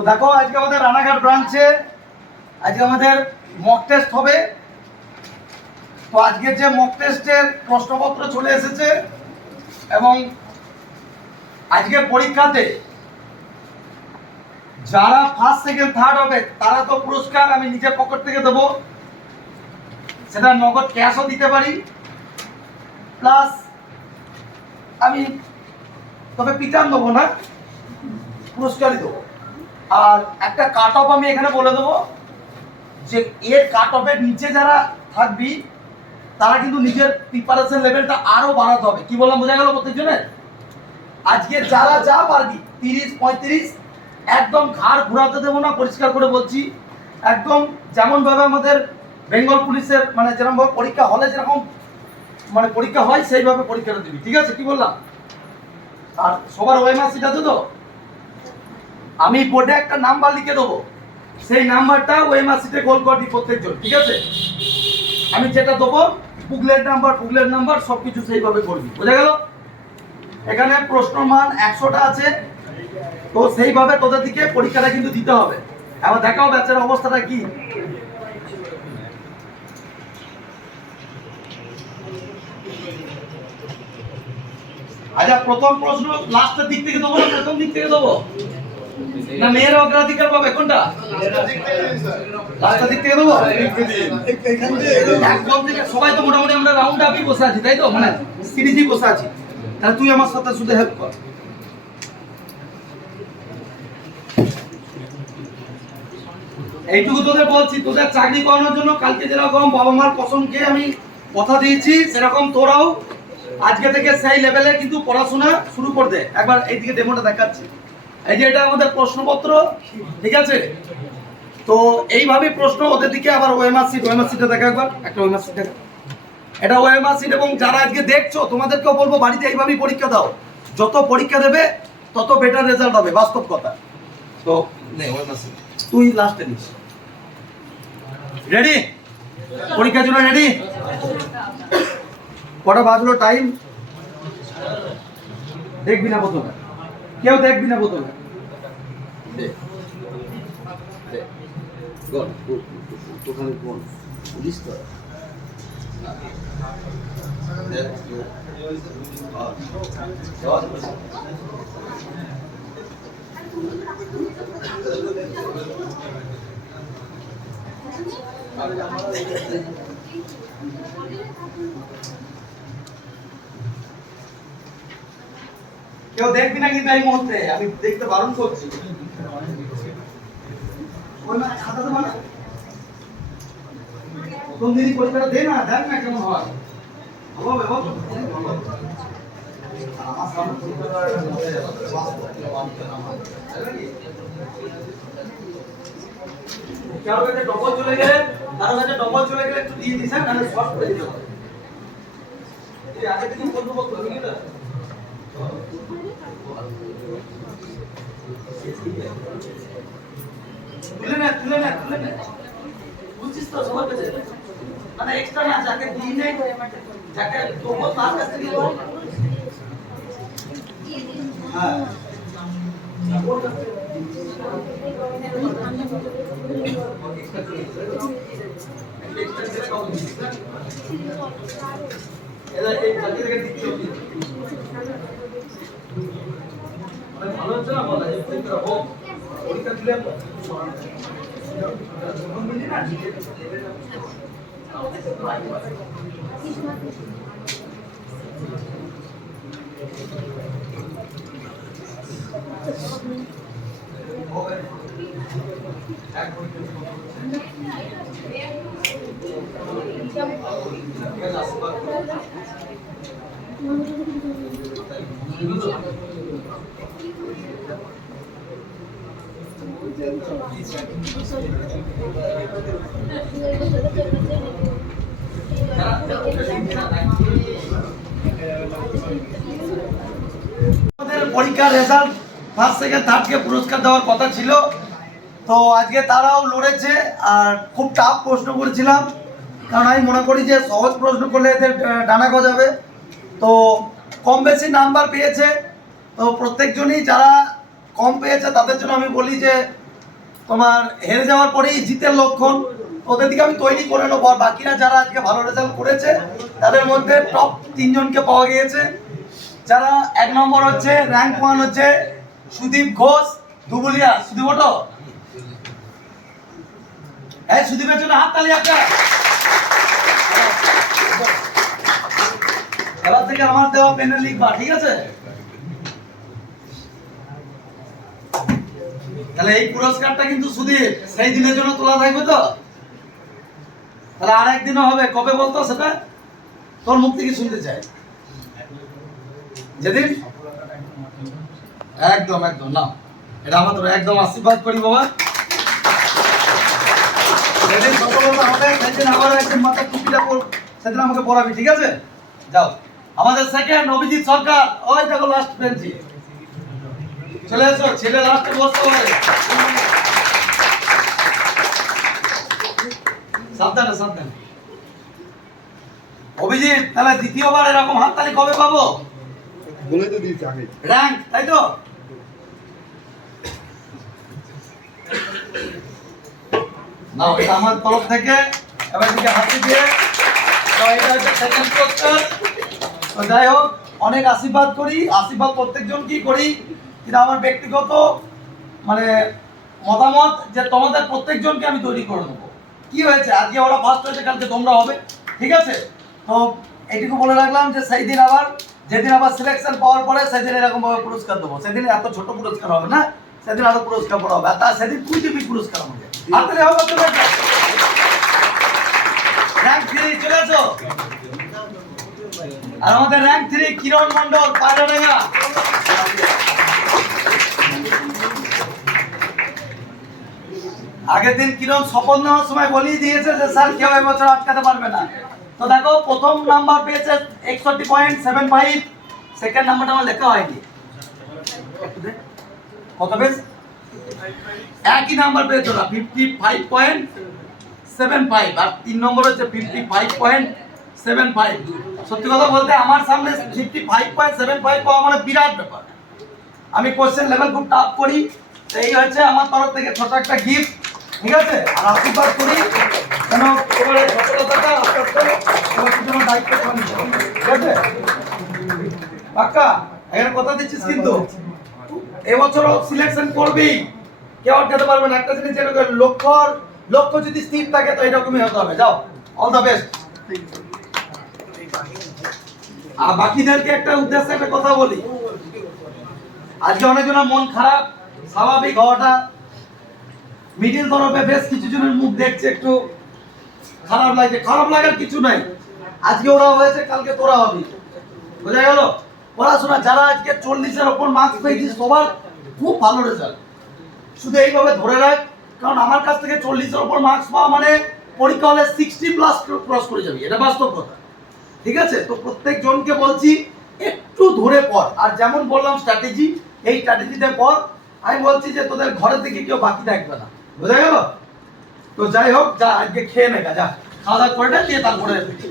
তো দেখো, আজকে আমাদের রানাঘাট ব্রাঞ্চে আজকে আমাদের মক টেস্ট হবে। তো আজকে যে মক টেস্টের প্রশ্নপত্র চলে এসেছে এবং আজকে পরীক্ষাতে যারা ফার্স্ট সেকেন্ড থার্ড হবে, তারা তো পুরস্কার আমি নিজের পকেট থেকে দেবো। সেটা নগদ ক্যাশও দিতে পারি। প্লাস আমি তবে পিটার দেবো না, পুরস্কারই দেবো। আর একটা কাট অফ আমি এখানে বলে দেবো যে এর কাট অফের নিচে যারা থাকবি, তারা কিন্তু নিজের প্রিপারেশন লেভেলটা আরও বাড়াতে হবে। কি বললাম, বোঝা গেল প্রত্যেকজনের আজকে যারা যা পারবি, তিরিশ, পঁয়ত্রিশ, একদম ঘাড় ঘোরাতে দেবো না, পরিষ্কার করে বলছি। একদম যেমনভাবে আমাদের বেঙ্গল পুলিশের মানে যেরকমভাবে পরীক্ষা হলে যেরকম মানে পরীক্ষা হয়, সেইভাবে পরীক্ষাটা দিবি। ঠিক আছে? কি বললাম? আর সবার ওয়েমার সিট তো? আমি বোর্ডে একটা নাম্বার লিখে দেবো। সেই নাম্বারটা ওয়েমার সিটে গোল করবি প্রত্যেকজন, ঠিক আছে? আমি যেটা দেবো, পুগলের নাম্বার বুকলেট নাম্বার সব কিছু সেইভাবে করবি। বোঝা গেল? এখানে প্রশ্ন মান একশোটা আছে। তো সেইভাবে তোদের দিকে পরীক্ষাটা কিন্তু দিতে হবে। এবার দেখাও ব্যাচের অবস্থাটা কি। আচ্ছা প্রথম প্রশ্ন লাস্টের দিক থেকে দেবো না? প্রথম দিক থেকে দেবো? না, মেয়ের অগ্রাধিকার পাবে, কোনটা? সবাই তো মোটামুটি আমরা রাউন্ড আপই বসে আছি, তাই তো? মানে সিরিজই বসে আছি। তাহলে তুই আমার সাথে শুধু হেল্প কর। এইটুকু তোদের বলছি, তোদের চাকরি করানোর জন্য কালকে যেরকম বাবা মার খেয়ে আমি কথা দিয়েছি, সেরকম তোরাও আজকে থেকে সেই লেভেলে কিন্তু পড়াশোনা শুরু করে দে। একবার এইদিকে ডেমোটা দেখাচ্ছি। এই যে এটা আমাদের প্রশ্নপত্র, ঠিক আছে? তো এইভাবে প্রশ্ন ওদের দিকে আবার ওএমআর সিট ওএমআর সিটটা দেখা একবার, একটা ওএমআর সিট দেখা। এটা ওএমআর সিট এবং যারা আজকে দেখছ, তোমাদেরকেও বলব, বাড়িতে এইভাবেই পরীক্ষা দাও। যত পরীক্ষা দেবে, তত বেটার রেজাল্ট হবে, বাস্তব কথা। তো নে, ওএমআর সিট তুই লাস্টে নিস। রেডি পরীক্ষার জন্য রেডি কটা বাজলো টাইম দেখবি না প্রথমে। কেউ দেখবি না গড ওখানে কোন পুলিশ তো? দে কেউ দেখবি না কিন্তু এই মুহূর্তে আমি দেখতে বারণ করছি ওই না, খাতা দেবো না? প্রথম দিনই পরীক্ষাটা দে না দেখ না কেমন হয় হবে হবে। আমার সামনে? কারও কাছে চলে গেলে কারও কাছে ডবল চলে গেলে একটু দিয়ে দিস দিতে হবে আগে থেকে বলব বলব তুলে নে তুলে নে তুলে নে বুঝছিস তো সবার কাছে মানে এক্সট্রা না যাকে দিই নেই যাকে তোমরা তার কাছে দিয়ে দাও হ্যাঁ ওর কাছে এক্সট্রা ছেড়ে কাউ দিস না এরা এই জাতি থেকে দিতে হবে মানে ভালো হচ্ছে না বলা যে পরীক্ষা হোক পরীক্ষা দিলে যখন বুঝি না আমাদের পরীক্ষার রেজাল্ট ফার্স্ট সেকেন্ড থার্ডকে পুরস্কার দেওয়ার কথা ছিল। তো আজকে তারাও লড়েছে আর খুব টাফ প্রশ্ন করেছিলাম। কারণ আমি মনে করি যে সহজ প্রশ্ন করলে এদের ডানা গজাবে। তো কম বেশি নাম্বার পেয়েছে। তো প্রত্যেকজনই যারা কম পেয়েছে, তাদের জন্য আমি বলি যে, তোমার হেরে যাওয়ার পরেই জিতের লক্ষণ। ওদের দিকে আমি তৈরি করে নেব। আর বাকিরা যারা আজকে ভালো রেজাল্ট করেছে, তাদের মধ্যে টপ তিনজনকে পাওয়া গিয়েছে। যারা এক নম্বর হচ্ছে র্যাঙ্ক ওয়ান হচ্ছে সুদীপ ঘোষ। দুবুলিয়া, সুদীপ ওটো হ্যাঁ সুদীপের জন্য হাত তালি একটা এবার থেকে আমার দেওয়া পেনে লিখবা ঠিক আছে? তাহলে এই পুরস্কারটা কিন্তু সুদীপ সেই দিনের জন্য তোলা থাকবে তো? তাহলে আর একদিনও হবে, কবে বলতো সেটা? তোর মুখ থেকে শুনতে চাই। যেদিন? একদম একদম না এটা আমাদের একদম আশীর্বাদ করি, বাবা। যেদিন সফলতা হবে, সেদিন আবার একদিন মাথার টুপিটা পর সেদিন আমাকে পড়াবি ঠিক আছে? যাও। আমাদের সেকেন্ড অভিজিৎ সরকার। ওই দেখো লাস্ট বেঞ্চি চলে এসো ছেলে লাস্টে বসতে পারে সাবধানে সাবধানে। অভিজিৎ তাহলে দ্বিতীয়বার এরকম হাততালি কবে পাবো? বলে তো দিয়েছি আগে র্যাঙ্ক তাই তো? না এটা আমার তরফ থেকে। এবার দিকে হাতে দিয়ে। তো এটা হচ্ছে সেকেন্ড তো যাই হোক, অনেক আশীর্বাদ করি, আশীর্বাদ প্রত্যেকজনকেই করি কিন্তু আমার ব্যক্তিগত মানে মতামত যে তোমাদের প্রত্যেকজনকে আমি তৈরি করে নেব। কি হয়েছে? আজকে ওরা ফার্স্ট হয়েছে, কালকে তোমরা হবে, ঠিক আছে? তো এইটুকু বলে রাখলাম যে সেই দিন আবার, যেদিন আবার সিলেকশন পাওয়ার পরে সেদিন এরকমভাবে পুরস্কার দেবো। সেদিন এত ছোট পুরস্কার হবে না, সেদিন আরও পুরস্কার বড় হবে। তার সেদিন তুই দিবি পুরস্কার আমাকে হাতে হবে চলে আসো। আর আমাদের র্যাঙ্ক থ্রি কিরণ মন্ডল পায়রাডাঙ্গা আগের দিন কিরণ শপথ নেওয়ার সময় বলেই দিয়েছে যে, স্যার, কেউ এবছর আটকাতে পারবে না। তো দেখো, প্রথম নাম্বার পেয়েছে একষট্টি পয়েন্ট সেভেন ফাইভ সেকেন্ড নাম্বারটা আমার লেখা হয়নি। কত পেয়েছ? একই নাম্বার পেয়েছে ওরা fifty five point seven five আর তিন নম্বর হচ্ছে fifty five point seven five সত্যি কথা বলতে আমার সামনে fifty five point seven five পাওয়া মানে বিরাট ব্যাপার। আমি কোশ্চেন লেভেল খুব টাফ করি এই হচ্ছে আমার তরফ থেকে ছোট একটা গিফট ঠিক আছে? আর আশীর্বাদ করি কেন তোমার সফলতাটা আস্তে আস্তে তোমার দায়িত্ব ঠিক আছে? পাক্কা? এখানে কথা দিচ্ছিস কিন্তু। এবছরও সিলেকশন করবি কেউ আটকাতে পারবে না। একটা জিনিস যেটা করে, লক্ষ্য লক্ষ্য যদি স্থির থাকে তো এরকমই হতে হবে। যাও অল দ্য বেস্ট আর বাকিদেরকে একটা উদ্দেশ্যে একটা কথা বলি। আজকে অনেকজনের মন খারাপ, স্বাভাবিক হওয়াটা। মিডিল তরফে বেশ কিছু জনের মুখ দেখছে, একটু খারাপ লাগছে। খারাপ লাগার কিছু নাই। আজকে ওরা হয়েছে, কালকে তোরা হবি। বোঝা গেল? পড়াশোনা, যারা আজকে চল্লিশের ওপর মার্কস পেয়েছিস সবার খুব ভালো রেজাল্ট শুধু এইভাবে ধরে রাখ, কারণ আমার কাছ থেকে চল্লিশের ওপর মার্কস পাওয়া মানে পরীক্ষা হলে সিক্সটি প্লাস ক্রস করে যাবি। এটা বাস্তব কথা। ঠিক আছে? তো প্রত্যেকজনকে বলছি, একটু ধরে পর আর যেমন বললাম স্ট্র্যাটেজি এই স্ট্র্যাটেজিতে পর আমি বলছি যে তোদের ঘরে থেকে কেউ বাকি থাকবে না। বোঝা গেল? তো যাই হোক, যা, আজকে খেয়ে নেগা যা। খাওয়া দাওয়া করে দিয়ে তারপরে